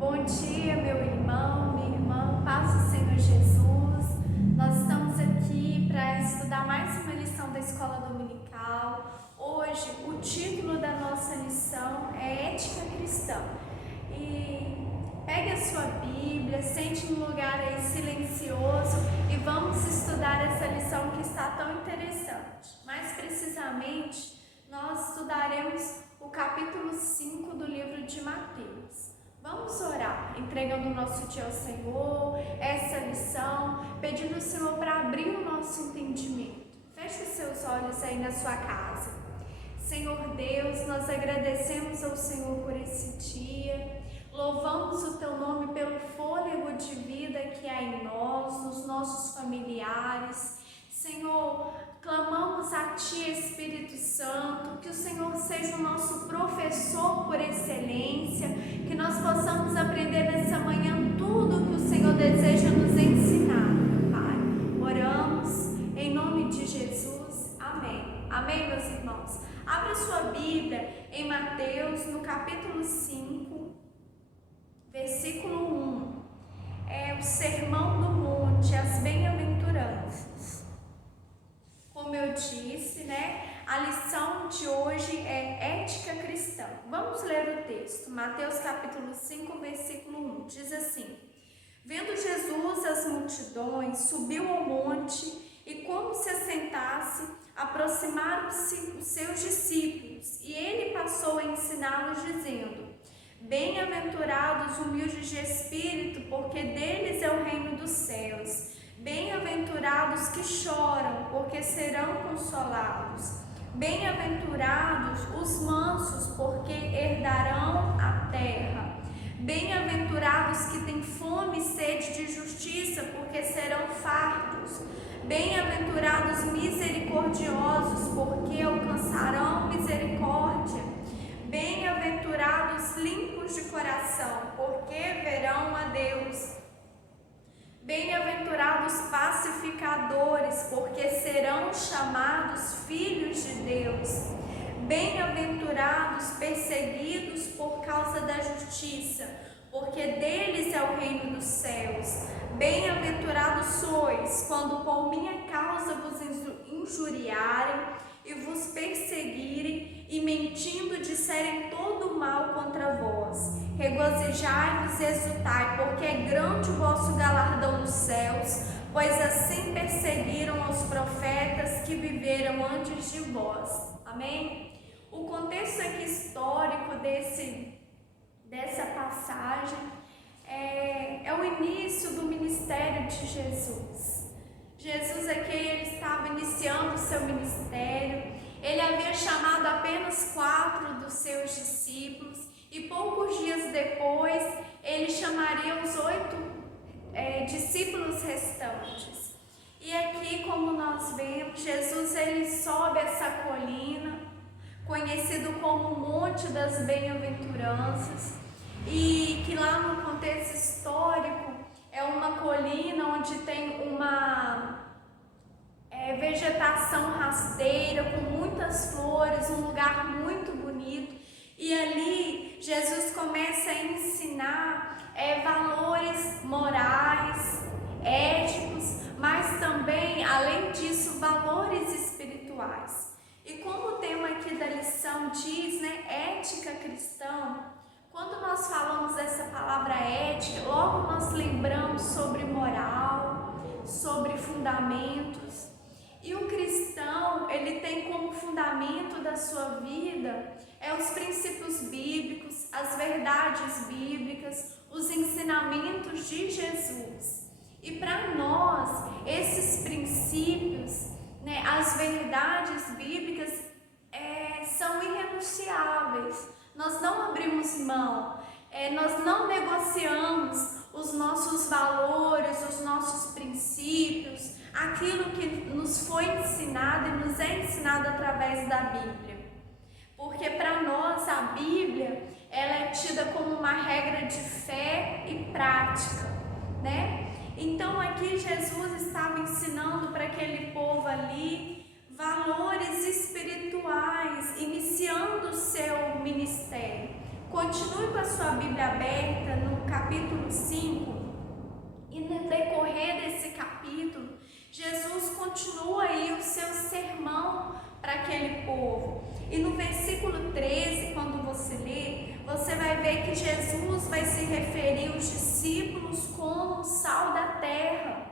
Bom dia, meu irmão, minha irmã, paz do Senhor Jesus. Nós estamos aqui para estudar mais uma lição da Escola Dominical. Hoje, o título da nossa lição é Ética Cristã. E pegue a sua Bíblia, sente num lugar aí silencioso e vamos estudar essa lição que está tão interessante. Mais precisamente, nós estudaremos o capítulo 5 do livro de Mateus. Vamos orar, entregando o nosso dia ao Senhor, essa lição, pedindo ao Senhor para abrir o nosso entendimento. Feche os seus olhos aí na sua casa. Senhor Deus, nós agradecemos ao Senhor por esse dia, louvamos o Teu nome pelo fôlego de vida que há em nós, nos nossos familiares. Senhor, clamamos a Ti, Espírito Santo, que o Senhor seja o nosso professor por excelência, que nós possamos aprender nessa manhã tudo que o Senhor deseja nos ensinar, Pai. Oramos em nome de Jesus. Amém. Amém, meus irmãos. Abra sua Bíblia em Mateus, no capítulo 5, versículo 1. É o Sermão do Monte, as bem-aventuranças. Como eu disse, a lição de hoje é ética cristã. Vamos ler o texto. Mateus capítulo 5, versículo 1. Diz assim: Vendo Jesus as multidões, subiu ao monte e, como se assentasse, aproximaram-se os seus discípulos, e ele passou a ensiná-los, dizendo: Bem-aventurados os humildes de espírito, porque deles é o reino dos céus. Bem-aventurados que choram, porque serão consolados. Bem-aventurados os mansos, porque herdarão a terra. Bem-aventurados que têm fome e sede de justiça, porque serão fartos. Bem-aventurados misericordiosos, porque alcançarão misericórdia. Bem-aventurados limpos de coração, porque verão a Deus. Bem-aventurados pacificadores, porque serão chamados filhos de Deus. Bem-aventurados perseguidos por causa da justiça, porque deles é o reino dos céus. Bem-aventurados sois, quando por minha causa vos injuriarem e vos perseguirem, e mentindo disserem todo o mal contra vós. Regozijai-vos e exultai, porque é grande o vosso galardão nos céus, pois assim perseguiram os profetas que viveram antes de vós. Amém? O contexto aqui histórico dessa passagem é o início do ministério de Jesus. Jesus aqui, ele estava iniciando o seu ministério. Ele havia chamado apenas 4 dos seus discípulos e poucos dias depois ele chamaria os 8 discípulos restantes. E aqui, como nós vemos, Jesus ele sobe essa colina, conhecido como o Monte das Bem-aventuranças, e que lá no contexto histórico é uma colina onde tem uma vegetação rasteira, com muitas flores, um lugar muito bonito. E ali Jesus começa a ensinar valores morais, éticos, mas também, além disso, valores espirituais. E como o tema aqui da lição diz, ética cristã, quando nós falamos dessa palavra ética, logo nós lembramos sobre moral, sobre fundamentos. E o cristão, ele tem como fundamento da sua vida os princípios bíblicos, as verdades bíblicas, os ensinamentos de Jesus. E para nós, esses princípios, as verdades bíblicas são irrenunciáveis. Nós não abrimos mão, nós não negociamos os nossos valores, os nossos princípios, aquilo que nos foi ensinado e nos é ensinado através da Bíblia. Porque para nós a Bíblia, ela é tida como uma regra de fé e prática, Então aqui Jesus estava ensinando para aquele povo ali valores espirituais, iniciando o seu ministério. Continue com a sua Bíblia aberta no Jesus continua aí o seu sermão para aquele povo. E no versículo 13, quando você lê, você vai ver que Jesus vai se referir aos discípulos como o sal da terra.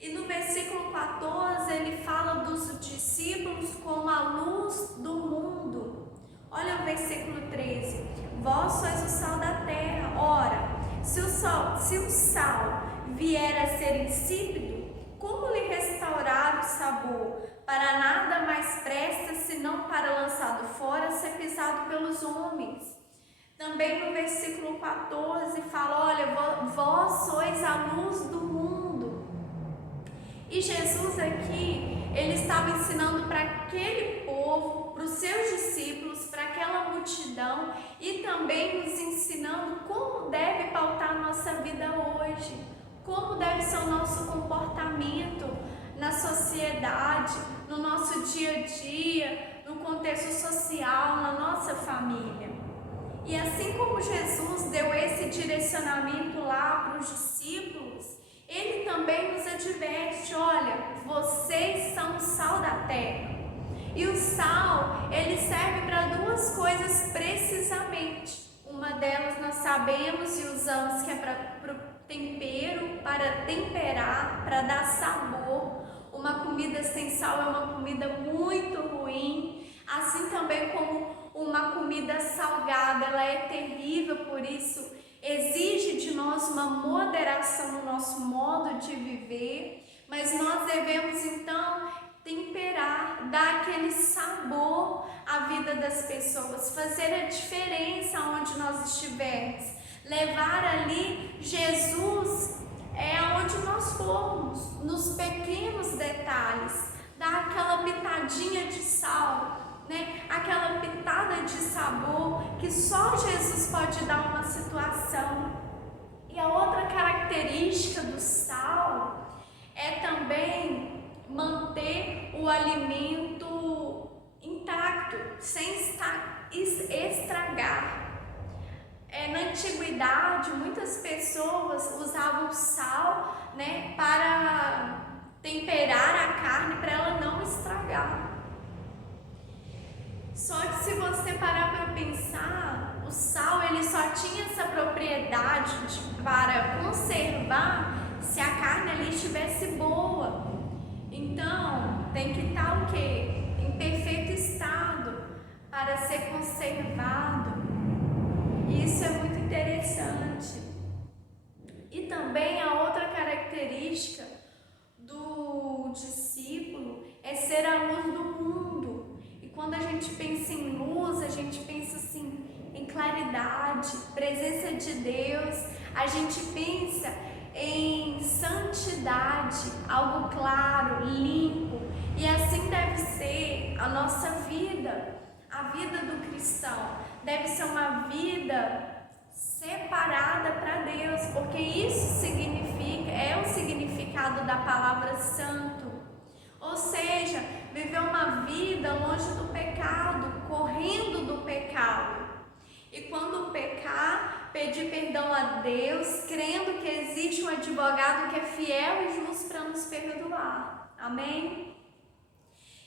E no versículo 14, ele fala dos discípulos como a luz do mundo. Olha o versículo 13. Vós sois o sal da terra. Ora, se o sal vier a ser insípido, como lhe restaurar o sabor? Para nada mais presta, senão para lançado fora, ser pisado pelos homens. Também no versículo 14 fala, olha, vós sois a luz do mundo. E Jesus aqui, ele estava ensinando para aquele povo, para os seus discípulos, para aquela multidão, e também nos ensinando como deve pautar a nossa vida hoje, como deve ser o nosso comportamento na sociedade, no nosso dia a dia, no contexto social, na nossa família. E assim como Jesus deu esse direcionamento lá para os discípulos, ele também nos adverte, olha, vocês são o sal da terra. E o sal, ele serve para duas coisas precisamente. Uma delas nós sabemos e usamos que é para o tempero, para temperar, para dar sabor. Uma comida sem sal é uma comida muito ruim, assim também como uma comida salgada, ela é terrível, por isso exige de nós uma moderação no nosso modo de viver, mas nós devemos então temperar, dar aquele sabor à vida das pessoas, fazer a diferença onde nós estivermos, levar ali Jesus onde nós formos, nos pequenos detalhes, dar aquela pitadinha de sal, né? Aquela pitada de sabor que só Jesus pode dar uma situação. E a outra característica do sal é também manter o alimento intacto, sem estragar. Na antiguidade, muitas pessoas usavam sal, né, para temperar a carne para ela não estragar. Só que se você parar para pensar, o sal ele só tinha essa propriedade para conservar se a carne ali estivesse boa. Então, tem que estar o quê? Em perfeito estado para ser conservado. Isso é muito interessante. E também a outra característica do discípulo é ser a luz do mundo. E quando a gente pensa em luz, a gente pensa assim em claridade, presença de Deus, a gente pensa em santidade, algo claro, limpo. E assim deve ser a nossa vida, a vida do cristão. Deve ser uma vida separada para Deus, porque isso é o significado da palavra santo. Ou seja, viver uma vida longe do pecado, correndo do pecado. E quando pecar, pedir perdão a Deus, crendo que existe um advogado que é fiel e justo para nos perdoar. Amém?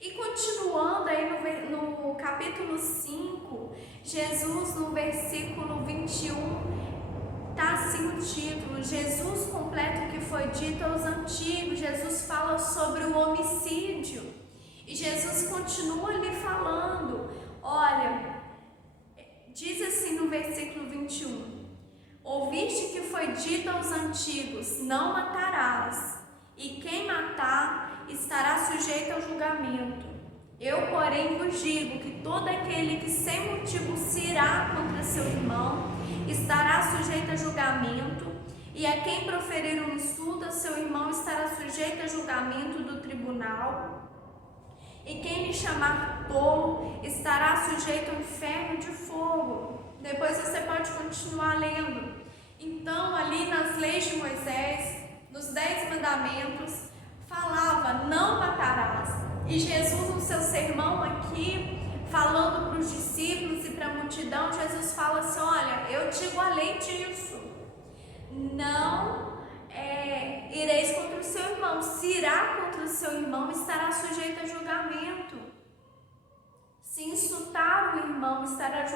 E continuando aí no capítulo 5, Jesus no versículo 21, está assim o título, Jesus completa o que foi dito aos antigos. Jesus fala sobre o homicídio. E Jesus continua lhe falando, olha, diz assim no versículo 21, ouviste que foi dito aos antigos, não matarás, e quem matar estará sujeito ao julgamento. Eu, porém, vos digo que todo aquele que sem motivo se irá contra seu irmão estará sujeito a julgamento, e a quem proferir um insulto a seu irmão estará sujeito a julgamento do tribunal, e quem lhe chamar tolo estará sujeito ao inferno de fogo. Depois você pode continuar lendo. Então, ali nas leis de Moisés, nos 10 mandamentos, falava, não matarás. E Jesus, no seu sermão aqui, falando para os discípulos e para a multidão, Jesus fala assim, olha, eu te igualei disso. Não ireis contra o seu irmão. Se irá contra o seu irmão, estará sujeito a julgamento. Se insultar o irmão, estará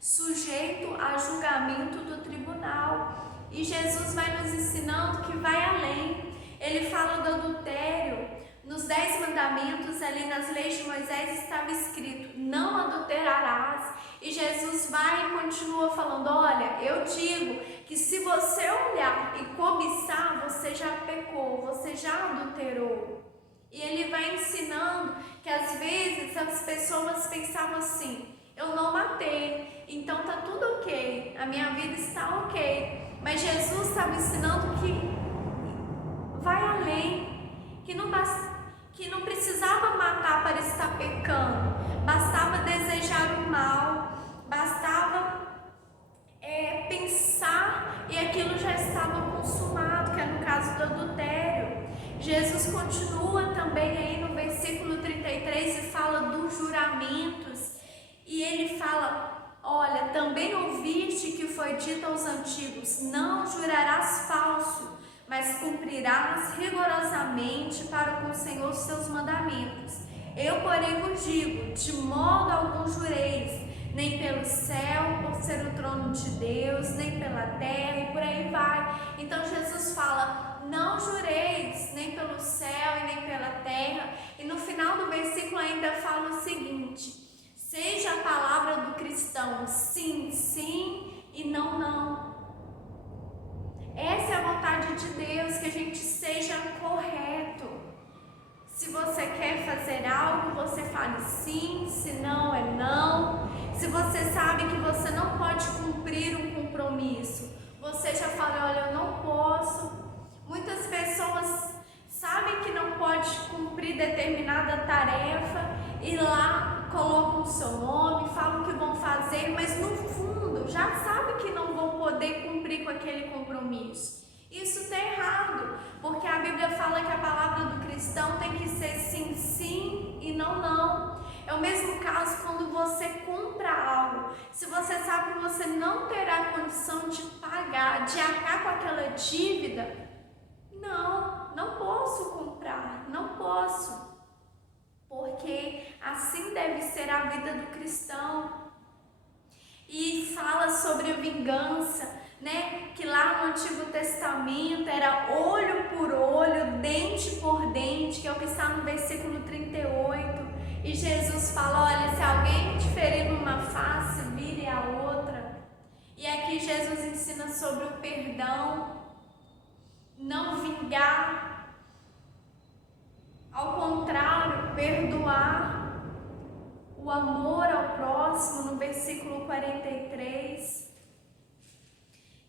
sujeito a julgamento do tribunal. E Jesus vai nos ensinando que vai além. Ele fala do adultério. Nos 10 mandamentos, ali nas leis de Moisés, estava escrito: não adulterarás. E Jesus vai e continua falando: olha, eu digo que se você olhar e cobiçar, você já pecou, você já adulterou. E ele vai ensinando que às vezes as pessoas pensavam assim: eu não matei, então tá tudo ok, a minha vida está ok. Mas Jesus estava ensinando que vai além, que não precisava matar para estar pecando, bastava desejar o mal, bastava pensar e aquilo já estava consumado, que é no caso do adultério. Jesus continua também aí no versículo 33 e fala dos juramentos, e ele fala: olha, também ouviste que foi dito aos antigos: não jurarás falso, mas cumprirás rigorosamente para com o Senhor os seus mandamentos. Eu, porém, vos digo: de modo algum jureis, nem pelo céu, por ser o trono de Deus, nem pela terra, e por aí vai. Então Jesus fala: não jureis, nem pelo céu e nem pela terra. E no final do versículo ainda fala o seguinte: seja a palavra do cristão sim, sim e não, não. Essa é a vontade de Deus, que a gente seja correto. Se você quer fazer algo, você fale sim, se não é não. Se você sabe que você não pode cumprir um compromisso, você já fala: olha, eu não posso. Muitas pessoas sabem que não pode cumprir determinada tarefa e lá colocam o seu nome, falam que vão fazer, mas no fundo já sabe que não vão poder cumprir com aquele compromisso. Isso está errado, porque a Bíblia fala que a palavra do cristão tem que ser sim, sim e não, não. É o mesmo caso quando você compra algo. Se você sabe que você não terá condição de pagar, de arcar com aquela dívida, não posso comprar, não posso. Porque assim deve ser a vida do cristão. E fala sobre a vingança, né? Que lá no Antigo Testamento era olho por olho, dente por dente, que é o que está no versículo 38. E Jesus fala: olha, se alguém te ferir numa face, vire a outra. E aqui Jesus ensina sobre o perdão, não vingar, ao contrário, perdoar, o amor ao próximo, no versículo 43,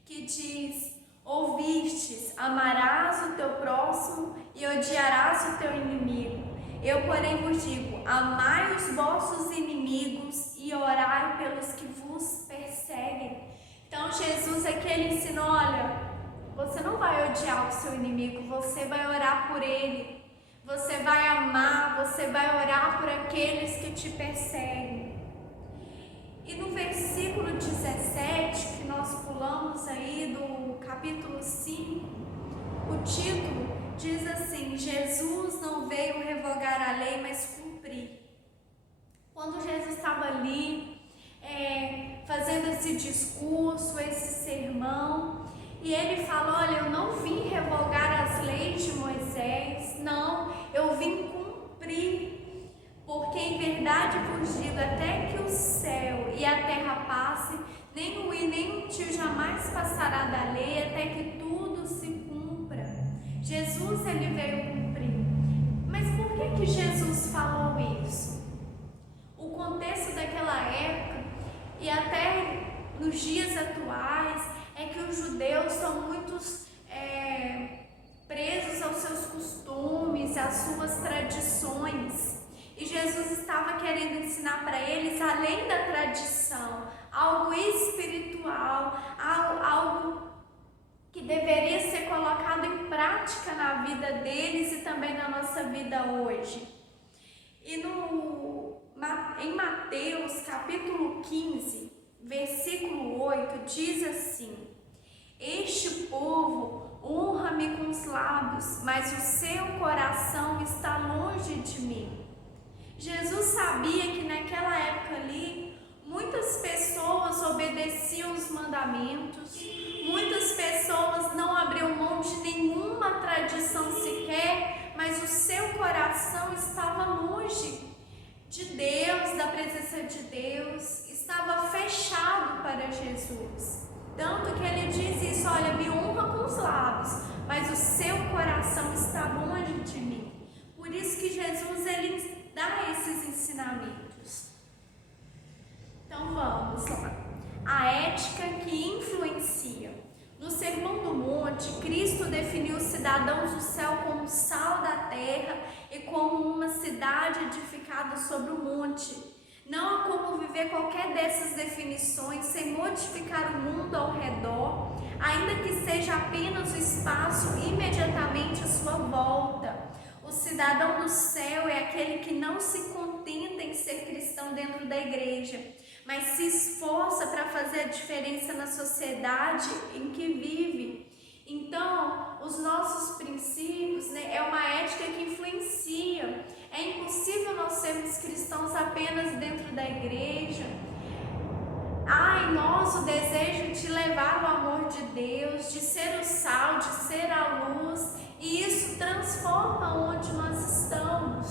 que diz: ouvistes, amarás o teu próximo e odiarás o teu inimigo. Eu, porém, vos digo: amai os vossos inimigos e orai pelos que vos perseguem. Então Jesus aqui ele ensina: olha, você não vai odiar o seu inimigo, você vai orar por ele. Você vai amar, você vai orar por aqueles que te perseguem. E no versículo 17, que nós pulamos aí do capítulo 5, o título diz assim: Jesus não veio revogar a lei, mas cumprir. Quando Jesus estava ali, fazendo esse discurso, esse sermão, e ele fala: olha, eu não vim revogar as leis de Moisés, não, eu vim cumprir, porque em verdade vos digo, até que o céu e a terra passem, nem o i nem o tio jamais passará da lei, até que tudo se cumpra. Jesus ele veio cumprir. Mas por que Jesus falou isso? O contexto daquela época e até nos dias atuais é que os judeus são muito presos aos seus costumes, às suas tradições. E Jesus estava querendo ensinar para eles, além da tradição, algo espiritual, algo que deveria ser colocado em prática na vida deles e também na nossa vida hoje. E em Mateus capítulo 15, versículo 8, diz assim: este povo honra-me com os lábios, mas o seu coração está longe de mim. Jesus sabia que naquela época ali, muitas pessoas obedeciam os mandamentos, muitas pessoas não abriam mão de nenhuma tradição sequer, mas o seu coração estava longe de Deus, da presença de Deus, estava fechado para Jesus. Tanto que ele diz isso: olha, me honra com os lábios, mas o seu coração está longe de mim. Por isso que Jesus, ele dá esses ensinamentos. Então vamos lá. A ética que influencia. No Sermão do Monte, Cristo definiu os cidadãos do céu como sal da terra e como uma cidade edificada sobre o monte. Não há como viver qualquer dessas definições sem modificar o mundo ao redor, ainda que seja apenas o espaço imediatamente à sua volta. O cidadão do céu é aquele que não se contenta em ser cristão dentro da igreja, mas se esforça para fazer a diferença na sociedade em que vive. Então, os nossos princípios, né, é uma ética que influencia. É impossível nós sermos cristãos apenas dentro da igreja. Há em nós o desejo de levar o amor de Deus, de ser o sal, de ser a luz, e isso transforma onde nós estamos.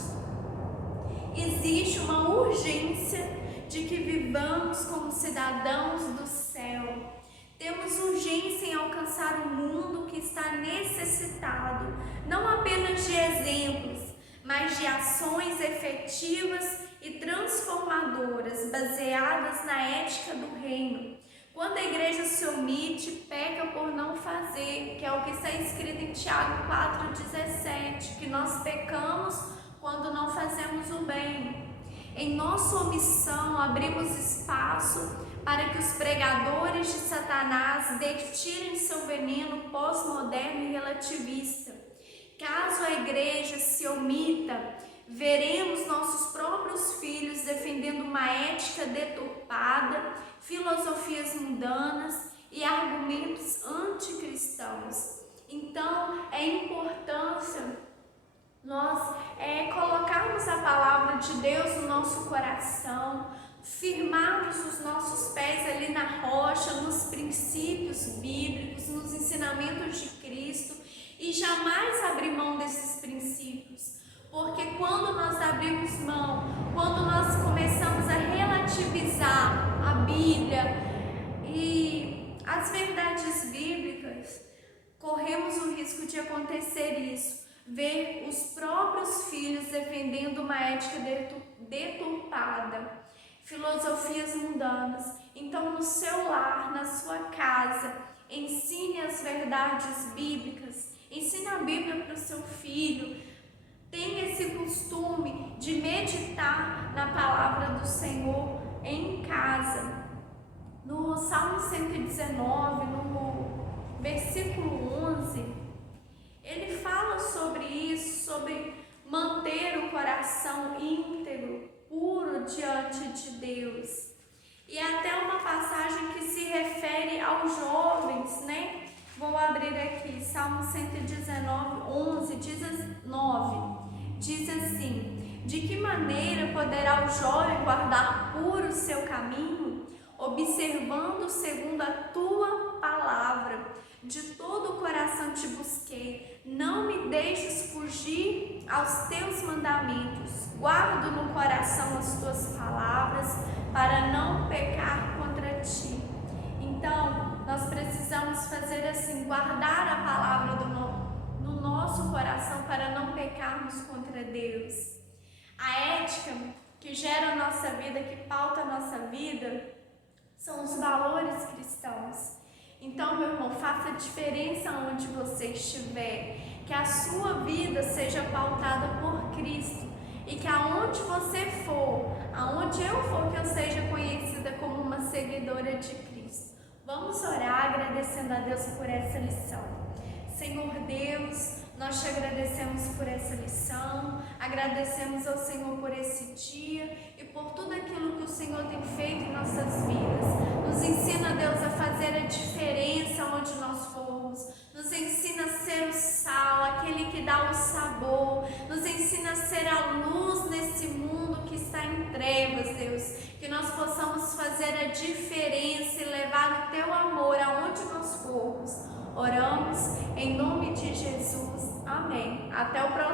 Existe uma urgência de que vivamos como cidadãos do céu. Temos urgência em alcançar um mundo que está necessitado, não apenas de exemplos, mas de ações efetivas e transformadoras, baseadas na ética do reino. Quando a igreja se omite, peca por não fazer, que é o que está escrito em Tiago 4,17, que nós pecamos quando não fazemos o bem. Em nossa omissão, abrimos espaço para que os pregadores de Satanás destilem seu veneno pós-moderno e relativista. Caso a igreja se omita, veremos nossos próprios filhos defendendo uma ética deturpada, filosofias mundanas e argumentos anticristãos. Então, é importância nós colocarmos a palavra de Deus no nosso coração, firmarmos os nossos pés ali na rocha, nos princípios bíblicos, nos ensinamentos de Cristo, e jamais abrir mão desses princípios. Porque quando nós abrimos mão, quando nós começamos a relativizar a Bíblia e as verdades bíblicas, corremos o risco de acontecer isso. Ver os próprios filhos defendendo uma ética deturpada, filosofias mundanas. Então, no seu lar, na sua casa, ensine as verdades bíblicas, ensine a Bíblia para o seu filho. Tenha esse costume de meditar na palavra do Senhor em casa. No Salmo 119, no versículo 11, ele fala sobre isso, sobre manter o coração íntegro, puro diante de Deus. E até uma passagem que se refere aos jovens, né? Vou abrir aqui, Salmo 119, 11, diz assim: de que maneira poderá o jovem guardar puro o seu caminho, observando segundo a tua palavra? De todo o coração te busquei, não me deixes fugir aos teus mandamentos. Guardo no coração as tuas palavras, para não pecar contra ti. Então, nós precisamos fazer assim, guardar a palavra no nosso coração para não pecarmos contra Deus. A ética que gera a nossa vida, que pauta a nossa vida, são os valores cristãos. Então, meu irmão, faça diferença onde você estiver, que a sua vida seja pautada por Cristo e que aonde você for, aonde eu for, que eu seja conhecida como uma seguidora de Cristo. Vamos orar agradecendo a Deus por essa lição. Senhor Deus, nós te agradecemos por essa lição, agradecemos ao Senhor por esse dia e por tudo aquilo que o Senhor tem feito em nossas vidas. Nos ensina, Deus, a fazer a diferença onde nós formos. Nos ensina, dá o sabor, nos ensina a ser a luz nesse mundo que está em trevas, Deus. Que nós possamos fazer a diferença e levar o Teu amor aonde nós formos. Oramos em nome de Jesus. Amém. Até o próximo.